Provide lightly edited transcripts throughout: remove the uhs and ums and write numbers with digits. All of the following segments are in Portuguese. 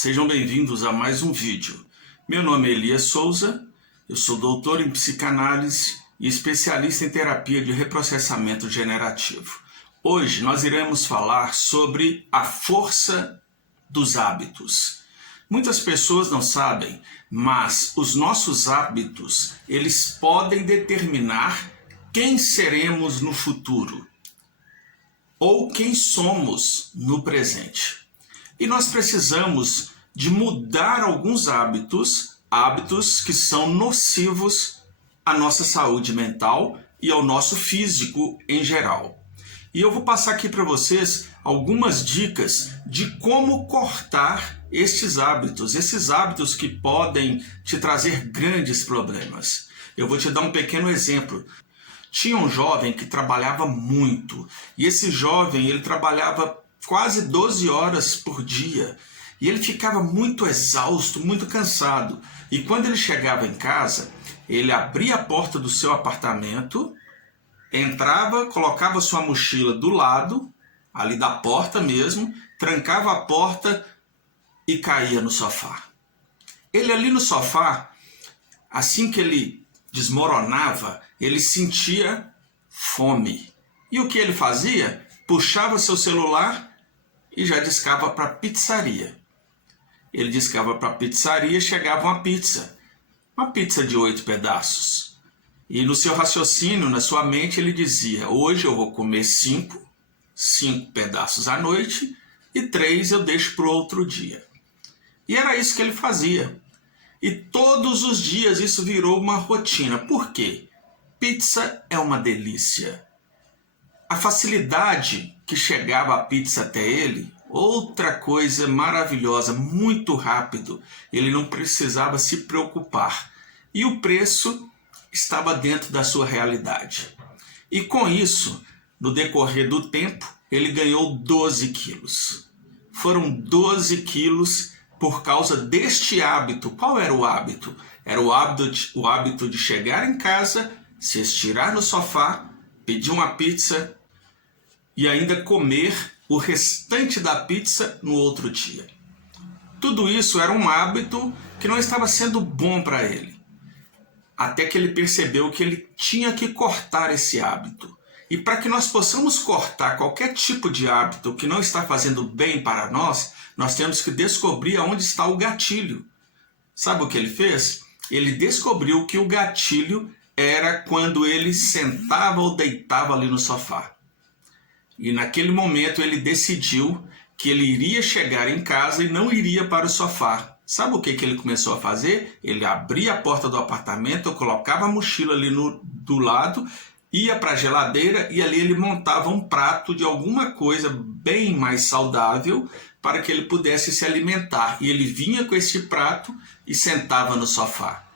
sejam bem-vindos a mais um vídeo. Meu nome é Elias Souza, eu sou doutor em psicanálise e especialista em terapia de reprocessamento generativo. Hoje nós iremos falar sobre a força dos hábitos. Muitas pessoas não sabem, mas os nossos hábitos, eles podem determinar quem seremos no futuro ou quem somos no presente. E nós precisamos de mudar alguns hábitos que são nocivos à nossa saúde mental e ao nosso físico em geral. E eu vou passar aqui para vocês algumas dicas de como cortar esses hábitos que podem te trazer grandes problemas. Eu vou te dar um pequeno exemplo. Tinha um jovem que trabalhava muito, e esse jovem ele trabalhava quase 12 horas por dia, e ele ficava muito exausto, muito cansado. E quando ele chegava em casa, ele abria a porta do seu apartamento, entrava, colocava sua mochila do lado, ali da porta mesmo, trancava a porta e caía no sofá. Ele ali no sofá, assim que ele desmoronava, ele sentia fome. E o que ele fazia? Puxava seu celular e já discava para a pizzaria. Ele discava para a pizzaria, chegava uma pizza de 8 pedaços. E no seu raciocínio, na sua mente, ele dizia: hoje eu vou comer 5 pedaços à noite e 3 eu deixo para o outro dia. E era isso que ele fazia. E todos os dias isso virou uma rotina. Por quê? Pizza é uma delícia. A facilidade que chegava a pizza até ele, outra coisa maravilhosa, muito rápido. Ele não precisava se preocupar. E o preço estava dentro da sua realidade. E com isso, no decorrer do tempo, ele ganhou 12 quilos. Foram 12 quilos por causa deste hábito. Qual era o hábito? Era o hábito de chegar em casa, se estirar no sofá, pedir uma pizza e ainda comer o restante da pizza no outro dia. Tudo isso era um hábito que não estava sendo bom para ele. Até que ele percebeu que ele tinha que cortar esse hábito. E para que nós possamos cortar qualquer tipo de hábito que não está fazendo bem para nós, nós temos que descobrir aonde está o gatilho. Sabe o que ele fez? Ele descobriu que o gatilho era quando ele sentava ou deitava ali no sofá. E naquele momento ele decidiu que ele iria chegar em casa e não iria para o sofá. Sabe o que ele começou a fazer? Ele abria a porta do apartamento, colocava a mochila ali do lado, ia para a geladeira e ali ele montava um prato de alguma coisa bem mais saudável para que ele pudesse se alimentar. E ele vinha com esse prato e sentava no sofá.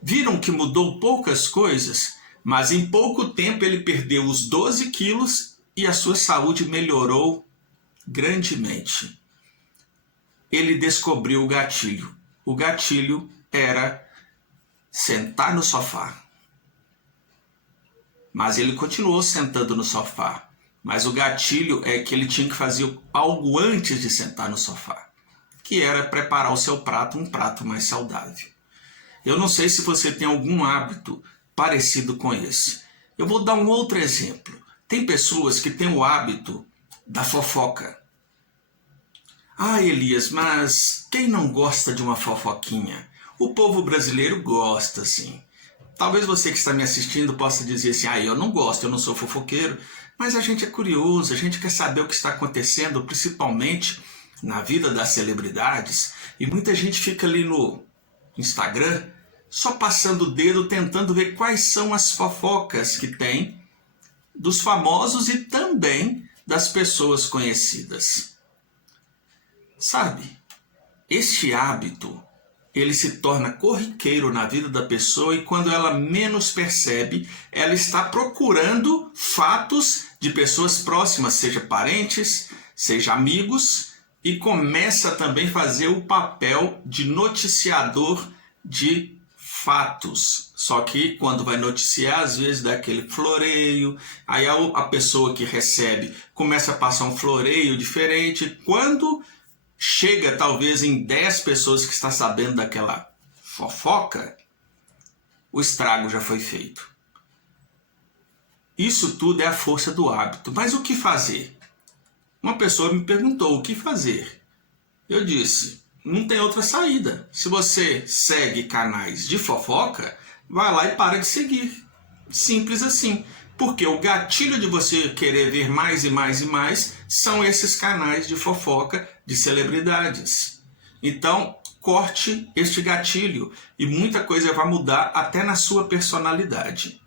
Viram que mudou poucas coisas, mas em pouco tempo ele perdeu os 12 quilos e a sua saúde melhorou grandemente. Ele descobriu o gatilho. O gatilho era sentar no sofá. Mas ele continuou sentando no sofá. Mas o gatilho é que ele tinha que fazer algo antes de sentar no sofá, que era preparar o seu prato, um prato mais saudável. Eu não sei se você tem algum hábito parecido com esse. Eu vou dar um outro exemplo. Tem pessoas que têm o hábito da fofoca. Ah, Elias, mas quem não gosta de uma fofoquinha? O povo brasileiro gosta, sim. Talvez você que está me assistindo possa dizer assim: eu não gosto, eu não sou fofoqueiro. Mas a gente é curioso, a gente quer saber o que está acontecendo, principalmente na vida das celebridades. E muita gente fica ali no Instagram só passando o dedo, tentando ver quais são as fofocas que tem dos famosos e também das pessoas conhecidas. Sabe, este hábito, ele se torna corriqueiro na vida da pessoa e quando ela menos percebe, ela está procurando fatos de pessoas próximas, seja parentes, seja amigos, e começa também a fazer o papel de noticiador de fatos. Só que quando vai noticiar, às vezes dá aquele floreio, aí a pessoa que recebe começa a passar um floreio diferente. Quando chega talvez em 10 pessoas que está sabendo daquela fofoca, o estrago já foi feito. Isso tudo é a força do hábito. Mas o que fazer? Uma pessoa me perguntou o que fazer. Eu disse, não tem outra saída. Se você segue canais de fofoca, vai lá e para de seguir. Simples assim. Porque o gatilho de você querer ver mais e mais e mais são esses canais de fofoca de celebridades. Então, corte este gatilho e muita coisa vai mudar até na sua personalidade.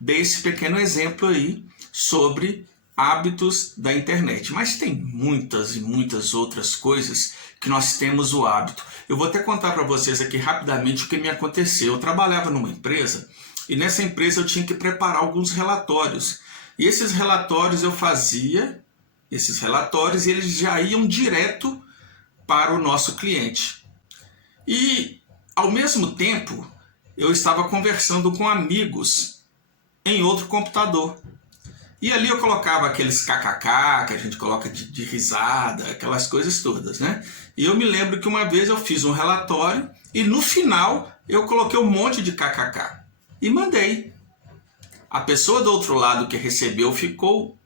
Dei esse pequeno exemplo aí sobre hábitos da internet. Mas tem muitas e muitas outras coisas que nós temos o hábito. Eu vou até contar para vocês aqui rapidamente o que me aconteceu. Eu trabalhava numa empresa e nessa empresa eu tinha que preparar alguns relatórios. E esses relatórios eu fazia, e eles já iam direto para o nosso cliente. E ao mesmo tempo eu estava conversando com amigos em outro computador. E ali eu colocava aqueles kkk que a gente coloca de risada, aquelas coisas todas, né? E eu me lembro que uma vez eu fiz um relatório e no final eu coloquei um monte de kkk e mandei. A pessoa do outro lado que recebeu ficou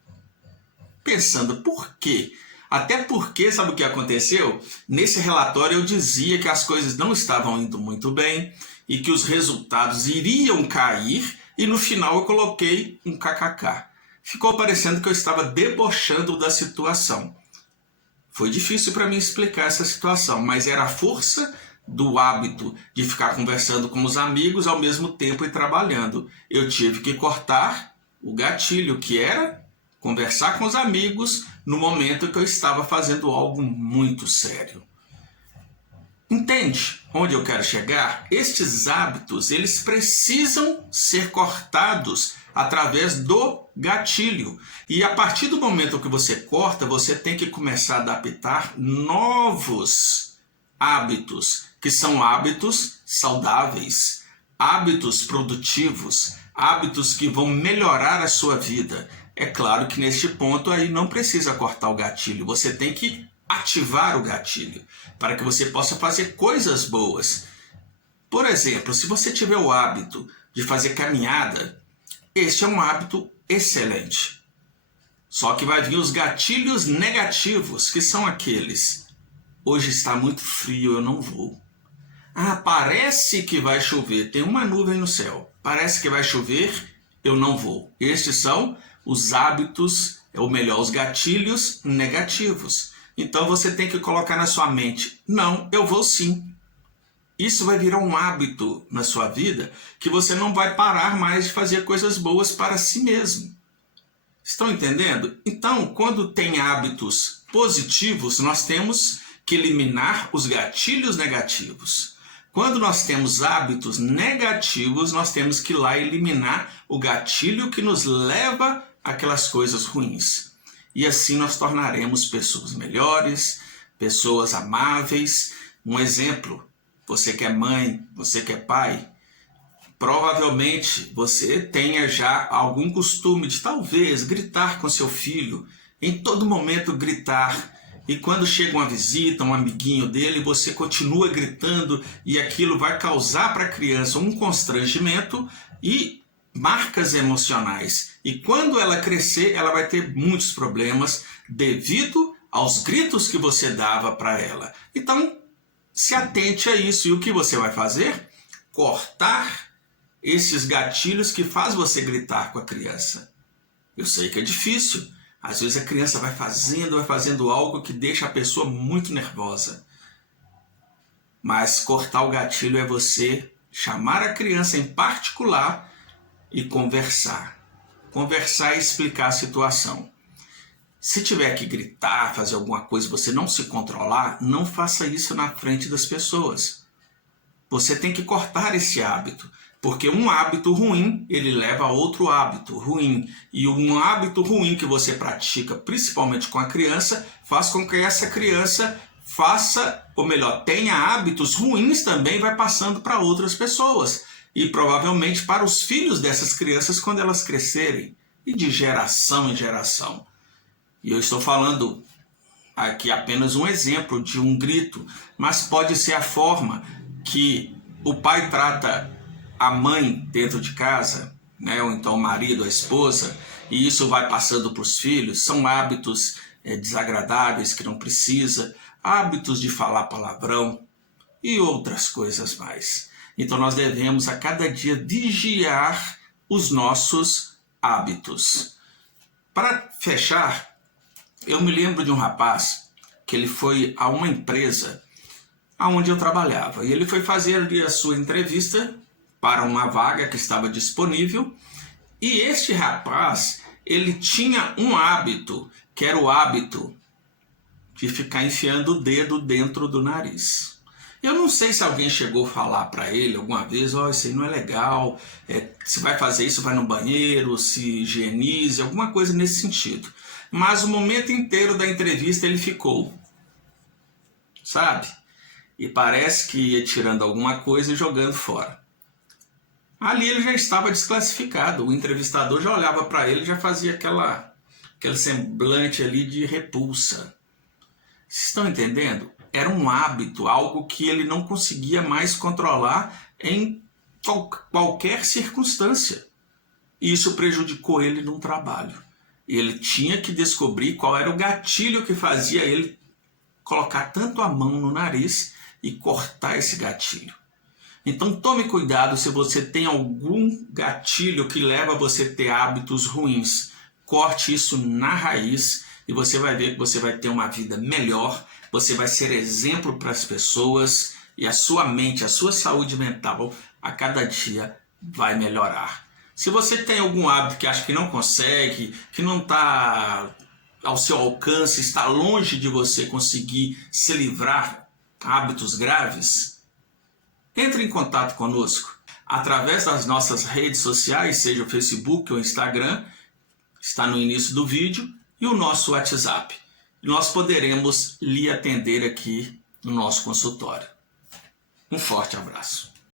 pensando por quê? Até porque, sabe o que aconteceu? Nesse relatório eu dizia que as coisas não estavam indo muito bem e que os resultados iriam cair e no final eu coloquei um kkk. Ficou parecendo que eu estava debochando da situação. Foi difícil para mim explicar essa situação, mas era a força do hábito de ficar conversando com os amigos ao mesmo tempo e trabalhando. Eu tive que cortar o gatilho, que era conversar com os amigos no momento que eu estava fazendo algo muito sério. Entende onde eu quero chegar? Estes hábitos, eles precisam ser cortados através do gatilho. E a partir do momento que você corta, você tem que começar a adaptar novos hábitos, que são hábitos saudáveis, hábitos produtivos, hábitos que vão melhorar a sua vida. É claro que neste ponto aí não precisa cortar o gatilho, você tem que ativar o gatilho para que você possa fazer coisas boas. Por exemplo, se você tiver o hábito de fazer caminhada, este é um hábito excelente. Só que vai vir os gatilhos negativos, que são aqueles: hoje está muito frio, eu não vou. Ah, parece que vai chover, tem uma nuvem no céu. Parece que vai chover, eu não vou. Estes são os hábitos, ou melhor, os gatilhos negativos. Então você tem que colocar na sua mente: não, eu vou sim. Isso vai virar um hábito na sua vida que você não vai parar mais de fazer coisas boas para si mesmo. Estão entendendo? Então, quando tem hábitos positivos, nós temos que eliminar os gatilhos negativos. Quando nós temos hábitos negativos, nós temos que ir lá eliminar o gatilho que nos leva àquelas coisas ruins. E assim nós tornaremos pessoas melhores, pessoas amáveis. Um exemplo, você que é mãe, você que é pai, provavelmente você tenha já algum costume de talvez gritar com seu filho, em todo momento gritar. E quando chega uma visita, um amiguinho dele, você continua gritando e aquilo vai causar para a criança um constrangimento e marcas emocionais. E quando ela crescer, ela vai ter muitos problemas devido aos gritos que você dava para ela. Então, se atente a isso. E o que você vai fazer? Cortar esses gatilhos que faz você gritar com a criança. Eu sei que é difícil. Às vezes a criança vai fazendo algo que deixa a pessoa muito nervosa. Mas cortar o gatilho é você chamar a criança em particular e conversar. Conversar e explicar a situação. Se tiver que gritar, fazer alguma coisa, você não se controlar, não faça isso na frente das pessoas. Você tem que cortar esse hábito. Porque um hábito ruim, ele leva a outro hábito ruim. E um hábito ruim que você pratica, principalmente com a criança, faz com que essa criança faça, ou melhor, tenha hábitos ruins também, vai passando para outras pessoas. E provavelmente para os filhos dessas crianças quando elas crescerem. E de geração em geração. E eu estou falando aqui apenas um exemplo de um grito, mas pode ser a forma que o pai trata a mãe dentro de casa, né? Ou então o marido, a esposa, e isso vai passando para os filhos. São hábitos desagradáveis que não precisa, hábitos de falar palavrão e outras coisas mais. Então nós devemos a cada dia vigiar os nossos hábitos. Para fechar, eu me lembro de um rapaz que ele foi a uma empresa onde eu trabalhava. E ele foi fazer ali a sua entrevista para uma vaga que estava disponível. E este rapaz, ele tinha um hábito, que era o hábito de ficar enfiando o dedo dentro do nariz. Eu não sei se alguém chegou a falar para ele alguma vez, isso aí não é legal, se vai fazer isso, vai no banheiro, se higienize, alguma coisa nesse sentido. Mas o momento inteiro da entrevista ele ficou, sabe? E parece que ia tirando alguma coisa e jogando fora. Ali ele já estava desclassificado, o entrevistador já olhava para ele e já fazia aquele semblante ali de repulsa. Vocês estão entendendo? Era um hábito, algo que ele não conseguia mais controlar em qualquer circunstância. E isso prejudicou ele no trabalho. E ele tinha que descobrir qual era o gatilho que fazia ele colocar tanto a mão no nariz e cortar esse gatilho. Então tome cuidado se você tem algum gatilho que leva você a ter hábitos ruins. Corte isso na raiz e você vai ver que você vai ter uma vida melhor, você vai ser exemplo para as pessoas e a sua mente, a sua saúde mental a cada dia vai melhorar. Se você tem algum hábito que acha que não consegue, que não está ao seu alcance, está longe de você conseguir se livrar hábitos graves, entre em contato conosco através das nossas redes sociais, seja o Facebook ou o Instagram, está no início do vídeo, e o nosso WhatsApp. Nós poderemos lhe atender aqui no nosso consultório. Um forte abraço.